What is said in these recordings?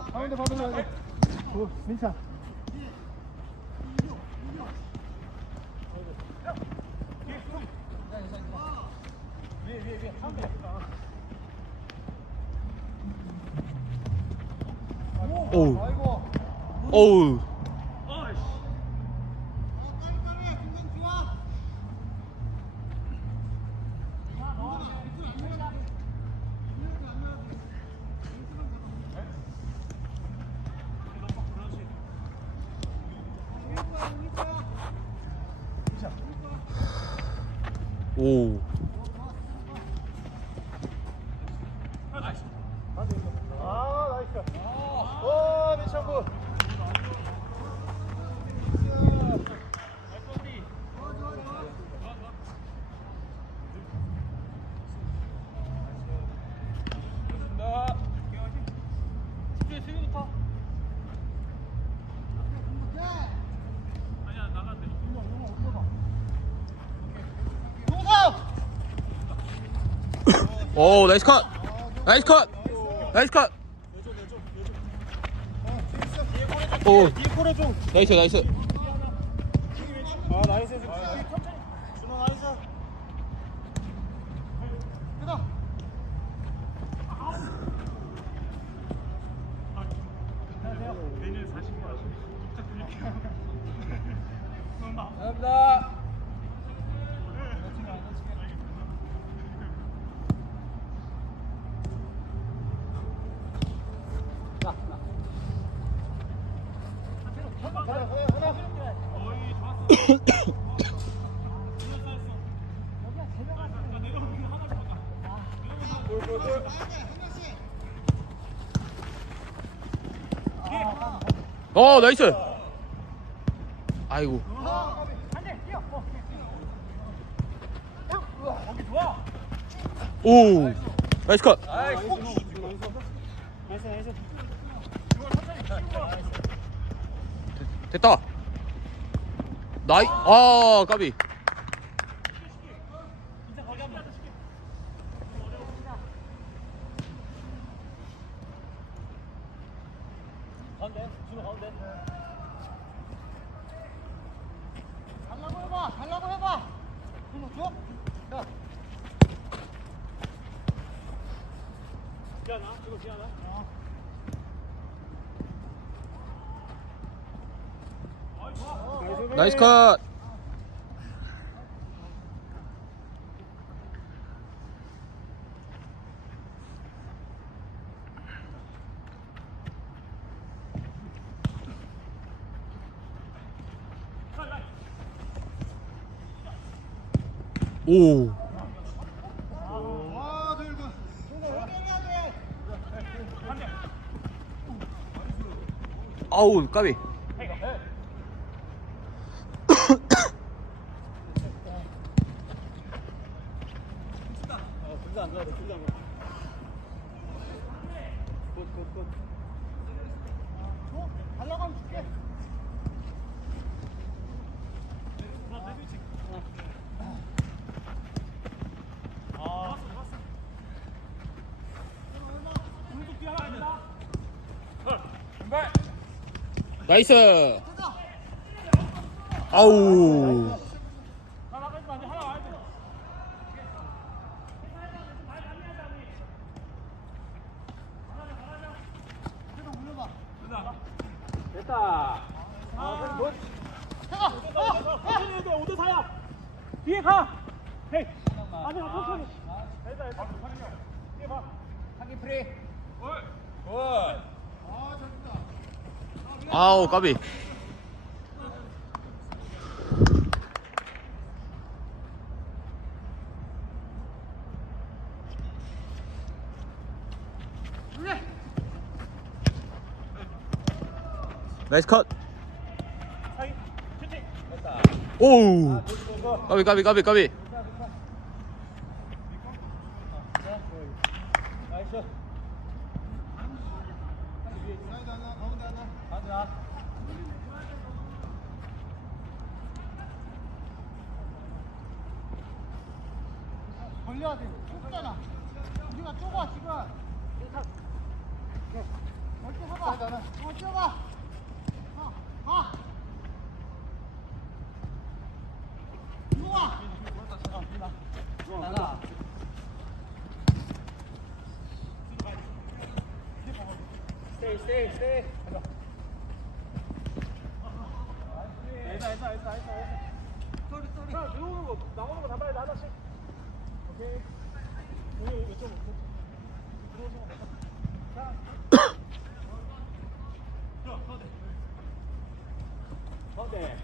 가운데 받으면 돼. 오우. 아이고. 오우. 오. 아, 나이스. 오, 민창구. 오, 나이스 컷. 나이스 컷. 나이스 컷. 오, 뒤에 코레 좀. 나이스, 나이스. 아, 나이스. 준호 나이스. 크다. 감사합니다. 하나, 하나, 하나. 골, 골, 골. 어, 나이스. 아이고. 오, 나이스 컷. 나이스, 나이스. 됐다. 나이, 아, 까비. 야. 미안하, 준호 미안하. 어. 나이스 컷. 오. 아우, 까비. 어, 둘다 안 가도 둘다 안 가. 굿, 굿, 굿. 줘? 달라고 하면 줄게. 나이스. 아우. 됐다. 아, 굿. 해가. 어, 천천히 해야 돼. 5대 4야. 뒤에 가. 헤이. 아니야, 천천히. 됐다, 됐다. 뒤에 봐. 하기 프리. 굿. 아, 잘했다. 아우, 까비. 나이스 컷. 오우. 고 까비, 까비, 까비, 까비. 나이스. 사이드 하나, 가운데 벌려야 돼. 좁잖아. 우리가 좁아 지금. 스테이 스테이 스테이 됐다 됐다 됐다 됐다 쏘리 쏘리 자 들어오는 거 나오는 거 잡아야 돼 하나씩 오케이 오늘 왼쪽 들어오는 거 자. 가운데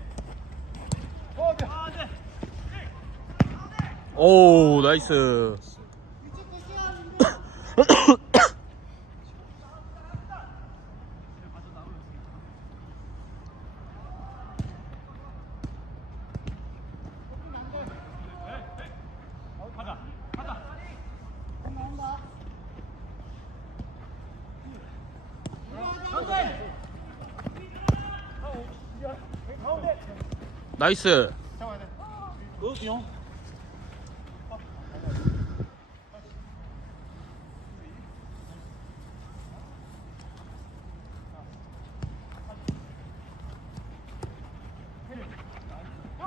가운데 가운데 오 나이스. 가운데 나이스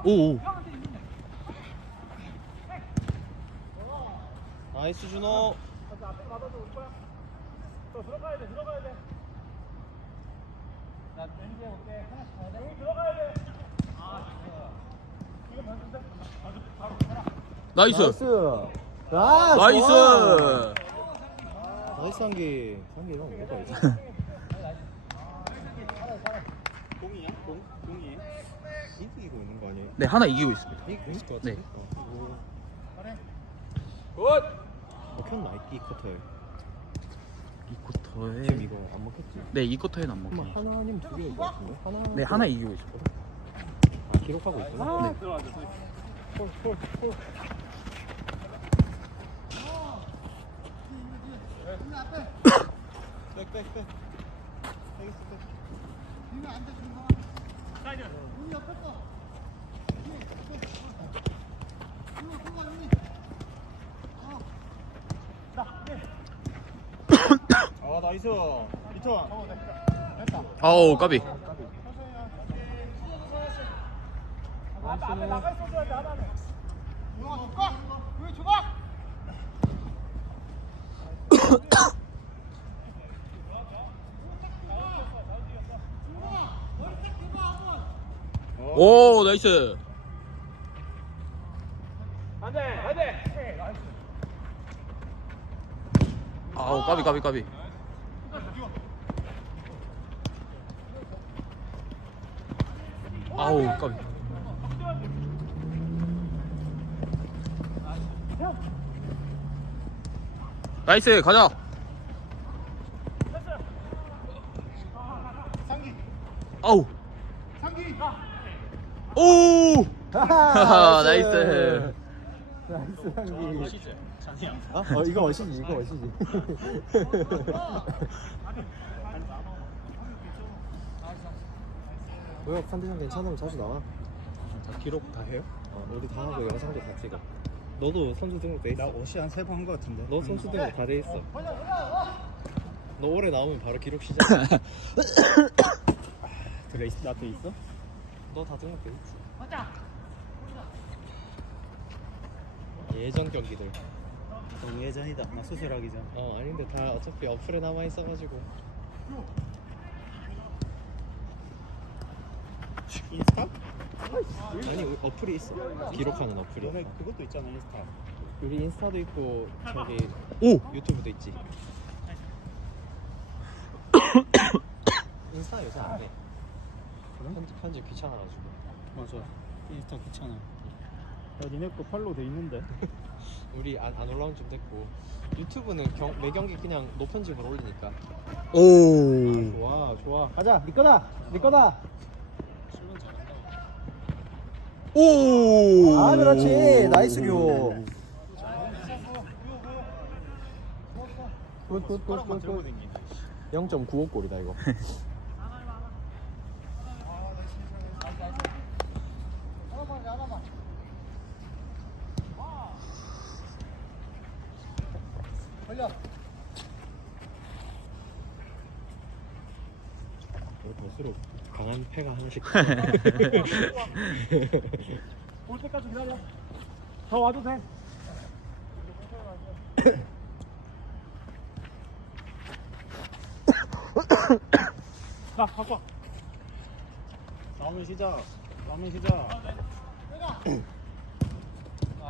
오오 나이스 준호 가자 앞에 받아줘 올 거야 또 들어가야 돼 들어가야 돼 나, 렌즈 해볼게. 하나씩 가야 돼. 여기 들어가야 돼. 아, 이거 변수인데? 바로, 바로 해라. 나이스 아, 나이스 나이스 한 개 한개 형 뭐가 있어 공이야? 공? 공이? 이기고 있는 거 아니에요? 네 하나 이기고 있습니다 이기고 있을 것 네. 같은데? 어, 굿! 먹혔나? 이 쿼터에 이 지금 쿼터에 이거 안 먹혔지? 네이 쿼터에는 안 그럼 먹혀요 하나 아니면 두 개일 것 같은데? 하나 네 하나 이기고 있습니다 아 기록하고 있구나 네. 들어가자. 홀, 홀, 홀. 백백백 사이드. 아 나이스. 리턴 아우 까비. 앞에, 앞에 나가 있어줘야 돼, 하나는. 오 나이스 안 돼, 안 돼. 나이스. 아우 까비 까비 까비. 아우 까비. 나이스 가자. 아우. 오! 하하, 나이스. 나이스 한기 아? 어 이거 어시지 이거 어시지. 뭐야 컨디션 괜찮으면 자주 나와. 다 기록 다 해요? 어 우리 다 하고 영상도 다 찍어. 너도 선수 등록 돼 있어? 나 옷이 한 세 번한거 같은데. 너 선수 등록 다 돼 있어. 너 올해 나오면 바로 기록 시작. 그래, 나도 있어? 너 다 등록 돼 있지? 예전 경기들 너무 예전이다. 나 수술하기 전. 어 아닌데 다 어차피 어플에 남아 있어가지고 인스타? 아니 우리 어플이 있어 기록하는 어플이 너네 그것도 있잖아 인스타. 우리 인스타도 있고 저기 오 유튜브도 있지 인스타 요새 안해 편집, 편집 귀찮아가지고 맞아. 인스타 귀찮아. 야 니네 거 팔로우 돼 있는데. 우리 안, 안 올라온 좀 됐고 유튜브는 경, 매 경기 그냥 노편집으로 올리니까 오. 좋아 좋아. 가자 니 거다. 니 거다. 오. 아 그렇지 나이스 교. 굿굿굿굿. 0.95 골이다 이거 패가 하나씩. 올 때까지 기다려. 더 와도 돼. 자, 갖고 와. 싸움을 시작. 싸움을 시작.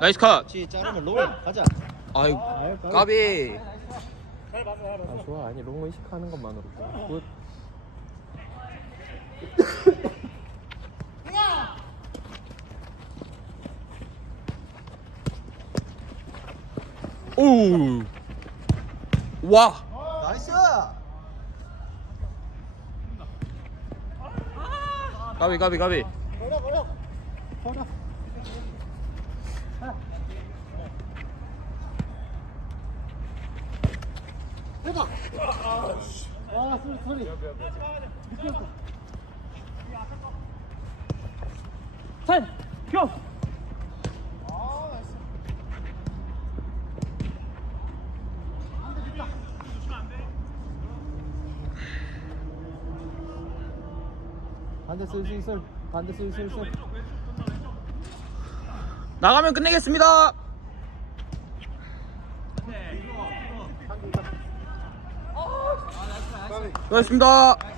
나이스 컷. 같이 자르면 롱 가자. 아유 까비. 아 좋아. 아니 롱 의식하는 것만으로도 굿 오 와. 나이스! 까비 까비 까비. 아 소리 소리 산, 표. 반대 슬슬슬 반대 슬슬슬 나가면 끝내겠습니다. 수고하셨습니다